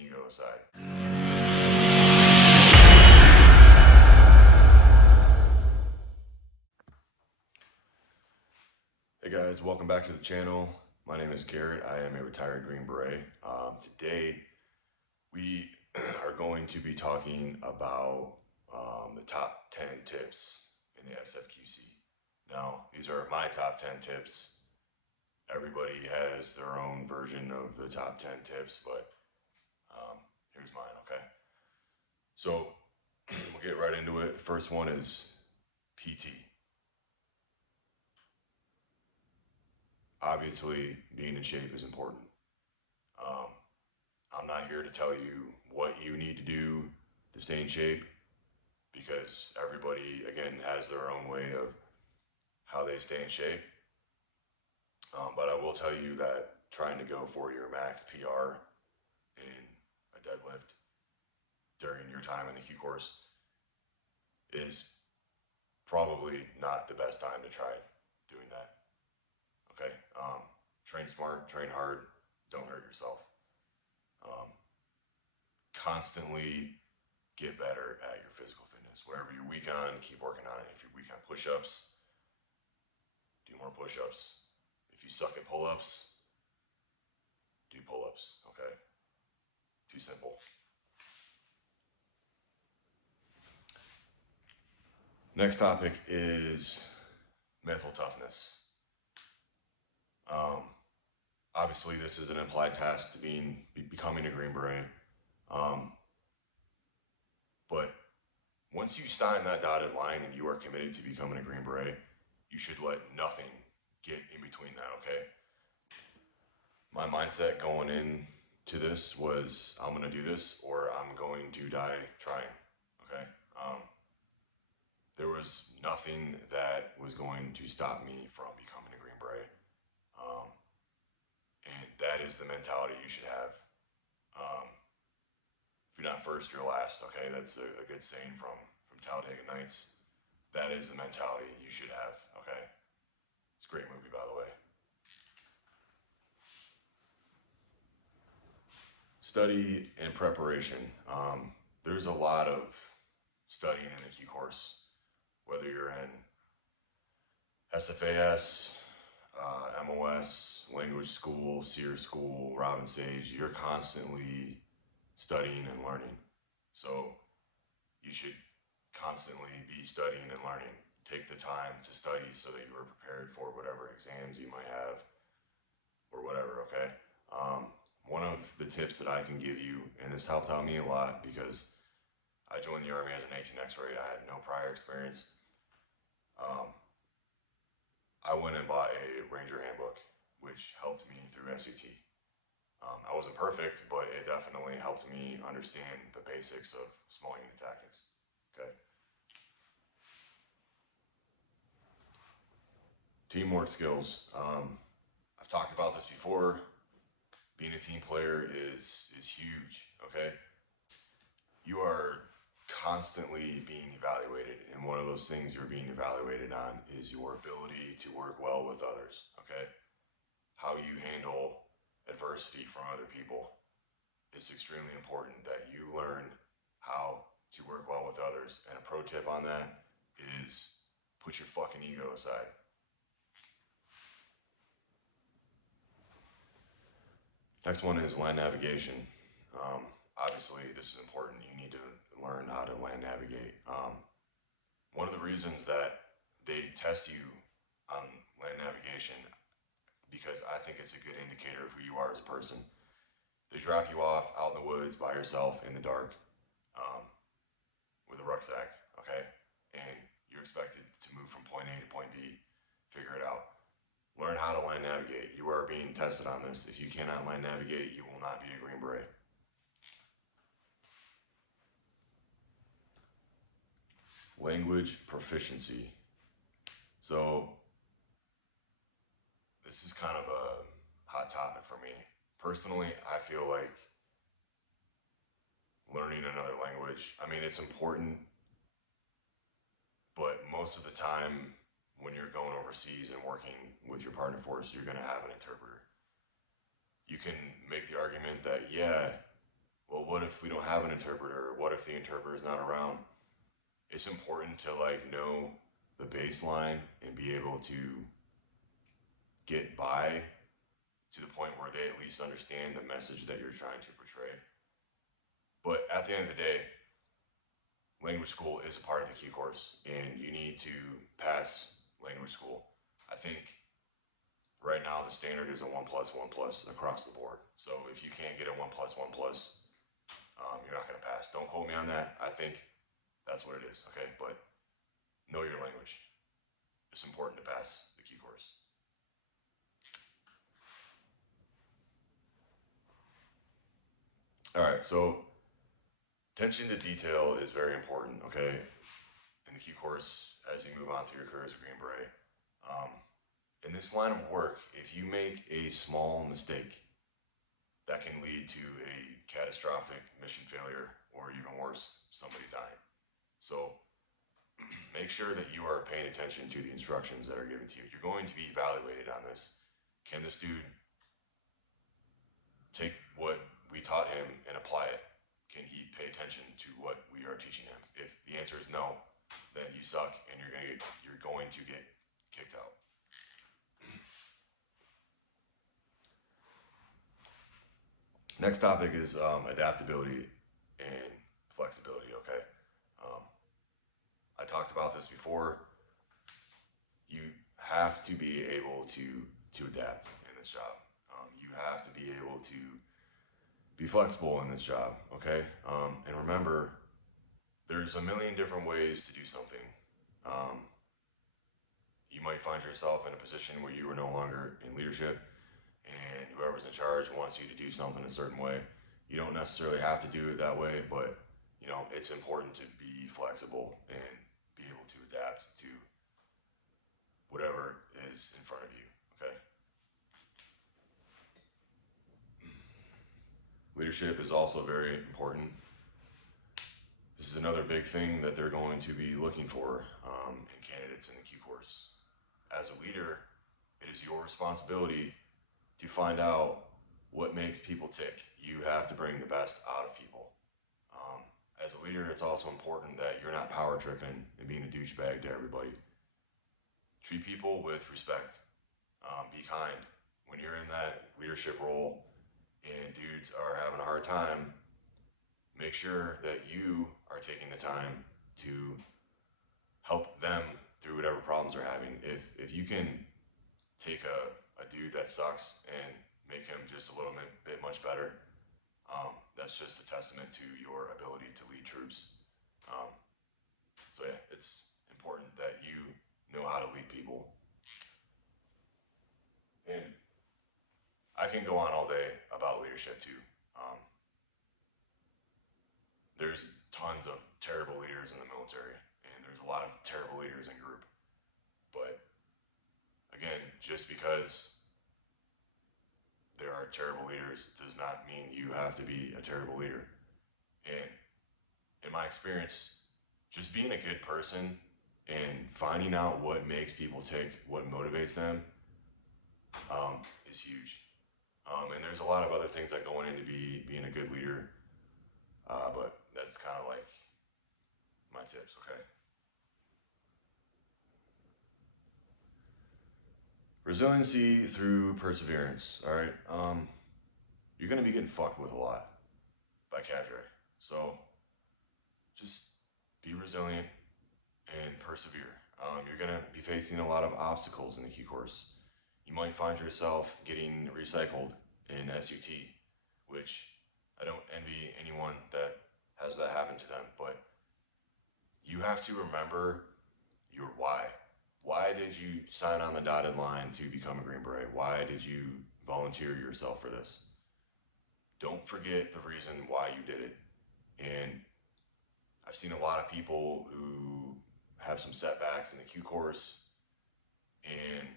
ego aside. Hey guys, welcome back to the channel. My name is Garrett. I am a retired Green Beret. Today we are going to be talking about the top 10 tips in the SFQC. Now, these are my top 10 tips. Everybody has their own version of the top 10 tips, but here's mine, okay? So we'll get right into it. The first one is PT. Obviously, being in shape is important. I'm not here to tell you what you need to do to stay in shape, because everybody, again, has their own way of how they stay in shape. But I will tell you that trying to go for your max PR in a deadlift during your time in the Q course is probably not the best time to try doing that. Okay? Train smart, train hard, don't hurt yourself. Constantly get better at your physical fitness. Whatever you're weak on, keep working on it. If you're weak on push-ups, do more push-ups. If you suck at pull-ups, do pull-ups, okay? Too simple. Next topic is mental toughness. Obviously, this is an implied task to becoming a Green Beret. But once you sign that dotted line and you are committed to becoming a Green Beret, you should let nothing get in between that, okay? My mindset going into this was, I'm going to do this or I'm going to die trying, okay? There was nothing that was going to stop me from becoming a Green Beret. And that is the mentality you should have. If you're not first, you're last, okay? That's a good saying from Talladega Nights. That is the mentality you should have, okay? It's a great movie, by the way. Study and preparation. There's a lot of studying in the Q course, whether you're in SFAS, MOS, language school, SEER school, Robin Sage, you're constantly studying and learning. So you should constantly be studying and learning. Take the time to study so that you are prepared for whatever exams you might have or whatever, okay? One of the tips that I can give you, and this helped out me a lot because I joined the Army as an 18 X-ray. I had no prior experience. I went and bought a Ranger handbook, which helped me through SCT. I wasn't perfect, but it definitely helped me understand the basics of small unit tactics, okay? Teamwork skills. I've talked about this before. Being a team player is huge, okay? You are constantly being evaluated, and one of those things you're being evaluated on is your ability to work well with others, okay? How you handle adversity from other people. It's extremely important that you learn how to work well with others, and a pro tip on that is put your fucking ego aside. Next one is land navigation. Obviously, this is important. You need to learn how to land navigate. One of the reasons that they test you on land navigation, because I think it's a good indicator of who you are as a person. They drop you off out in the woods by yourself in the dark with a rucksack, okay? And you're expected to move from point A to point B, figure it out. Learn how to land navigate. You are being tested on this. If you cannot land navigate, you will not be a Green Beret. Language proficiency. So this is kind of a hot topic for me. Personally, I feel like learning another language, I mean, it's important, but most of the time when you're going overseas and working with your partner force, you're going to have an interpreter. You can make the argument that, yeah, well, what if we don't have an interpreter? What if the interpreter is not around? It's important to like know the baseline and be able to get by to the point where they at least understand the message that you're trying to portray. But at the end of the day, language school is a part of the Q course, and you need to pass language school. I think right now the standard is a 1+1+ across the board. So if you can't get a 1+1+, you're not going to pass. Don't quote me on that. I think that's what it is, okay? But know your language. It's important to pass the Q course. All right, so attention to detail is very important, okay? In the Q course, as you move on through your career as a Green Beret. In this line of work, if you make a small mistake, that can lead to a catastrophic mission failure, or even worse, somebody dying. So make sure that you are paying attention to the instructions that are given to you. You're going to be evaluated on this. Can this dude take what we taught him and apply it? Can he pay attention to what we are teaching him? If the answer is no, then you suck and you're going to get kicked out. Next topic is adaptability and flexibility, okay? I talked about this before. You have to be able to adapt in this job. You have to be able to be flexible in this job, okay? And remember, there's a million different ways to do something. You might find yourself in a position where you are no longer in leadership, and whoever's in charge wants you to do something a certain way. You don't necessarily have to do it that way, but you know, it's important to be flexible and be able to adapt to whatever is in front of you, okay? Leadership is also very important. This is another big thing that they're going to be looking for in candidates in the Q course. As a leader, it is your responsibility to find out what makes people tick. You have to bring the best out of people. As a leader, it's also important that you're not power tripping and being a douchebag to everybody. Treat people with respect. Be kind. When you're in that leadership role and dudes are having a hard time, make sure that you are taking the time to help them through whatever problems they're having. If you can take a dude that sucks and make him just a little bit much better, that's just a testament to your ability to lead troops. So yeah, it's important that you know how to lead people. And I can go on all day about leadership too. There's tons of terrible leaders in the military, and there's a lot of terrible leaders in group. But again, just because there are terrible leaders does not mean you have to be a terrible leader. And in my experience, just being a good person and finding out what makes people tick, what motivates them, is huge. And there's a lot of other things that go into being a good leader, but that's kind of like my tips, okay? Resiliency through perseverance, all right? You're gonna be getting fucked with a lot by cadre. So just be resilient and persevere. You're gonna be facing a lot of obstacles in the Q course. You might find yourself getting recycled in SUT, which I don't envy anyone that has that happen to them, but you have to remember your why. Why did you sign on the dotted line to become a Green Beret? Why did you volunteer yourself for this? Don't forget the reason why you did it. And I've seen a lot of people who have some setbacks in the Q course, and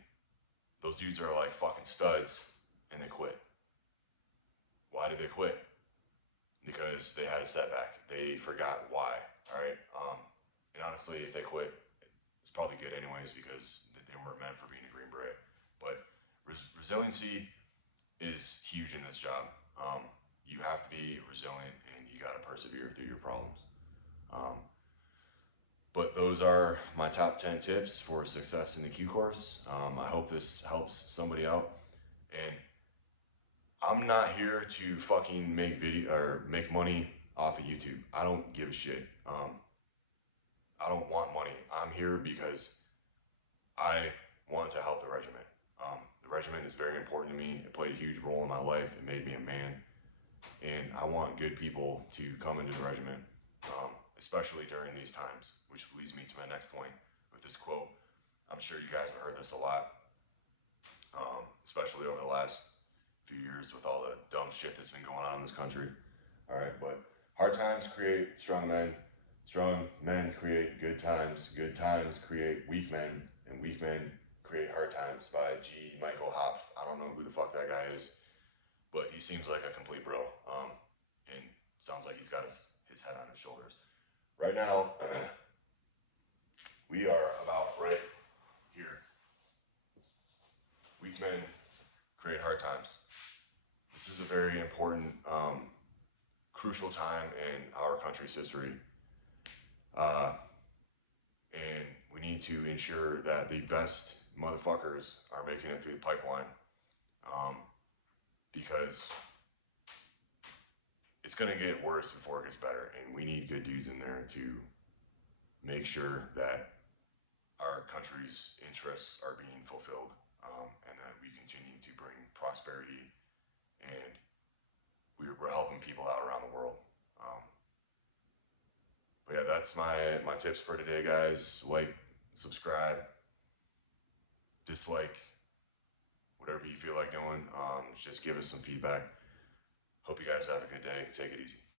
those dudes are like fucking studs, and they quit. Why did they quit? Because they had a setback. They forgot why, all right? And honestly, if they quit, it's probably good anyways, because they weren't meant for being a Green Beret. But resiliency is huge in this job. you have to be resilient and you got to persevere through your problems. But those are my top 10 tips for success in the Q course. I hope this helps somebody out. And I'm not here to fucking make video or make money off of YouTube. I don't give a shit. I don't want money. I'm here because I want to help the regiment. The regiment is very important to me. It played a huge role in my life. It made me a man. And I want good people to come into the regiment, especially during these times, which leads me to my next point with this quote. I'm sure you guys have heard this a lot, especially over the last few years with all the dumb shit that's been going on in this country. All right, but hard times create strong men create good times create weak men, and weak men create hard times by G. Michael Hopf. I don't know who the fuck that guy is, but he seems like a complete bro, and sounds like he's got his head on his shoulders. Right now, we are about right here. Weak men create hard times. This is a very important, crucial time in our country's history. And we need to ensure that the best motherfuckers are making it through the pipeline, because it's going to get worse before it gets better, and we need good dudes in there to make sure that our country's interests are being fulfilled, and that we continue to bring prosperity, and we're helping people out around the world. But yeah, that's my tips for today, guys. Like, subscribe, dislike, whatever you feel like doing. Just give us some feedback. Hope you guys have a good day. Take it easy.